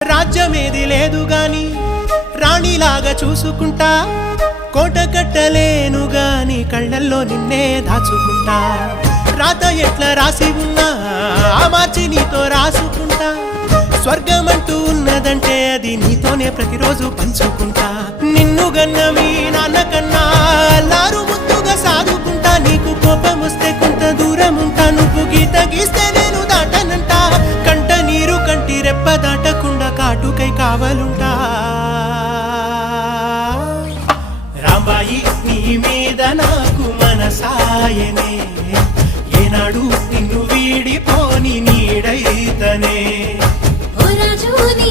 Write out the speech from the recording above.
రాజ్యమేది లేదు గాని రాణిలాగా చూసుకుంటా, కోట కట్టలేను గాని కళ్ళల్లో నిన్నే దాచుకుంటా. రాత ఎట్లా రాసి ఉన్నా మార్చి నీతో రాసుకుంటా. స్వర్గమంటూ ఉన్నదంటే అది నీతోనే ప్రతిరోజు పంచుకుంటా. నిన్ను గన్న మీ నాన్న కన్నా లారు ముద్దుగా సాదుకుంటా. నీకు కోపం వస్తే కొంత దూరం ఉంటా, నువ్వు గీత గీస్తే నేను దాటనంట. కంట నీరు కంటి రెప్ప దాటకుండా కాటుకై కావలుంటా. రాంబాయి నీ మీద నాకు మనసాయనే, ఏనాడు నిన్ను వీడిపోని నీడైతనే. ఓ రాజు నీ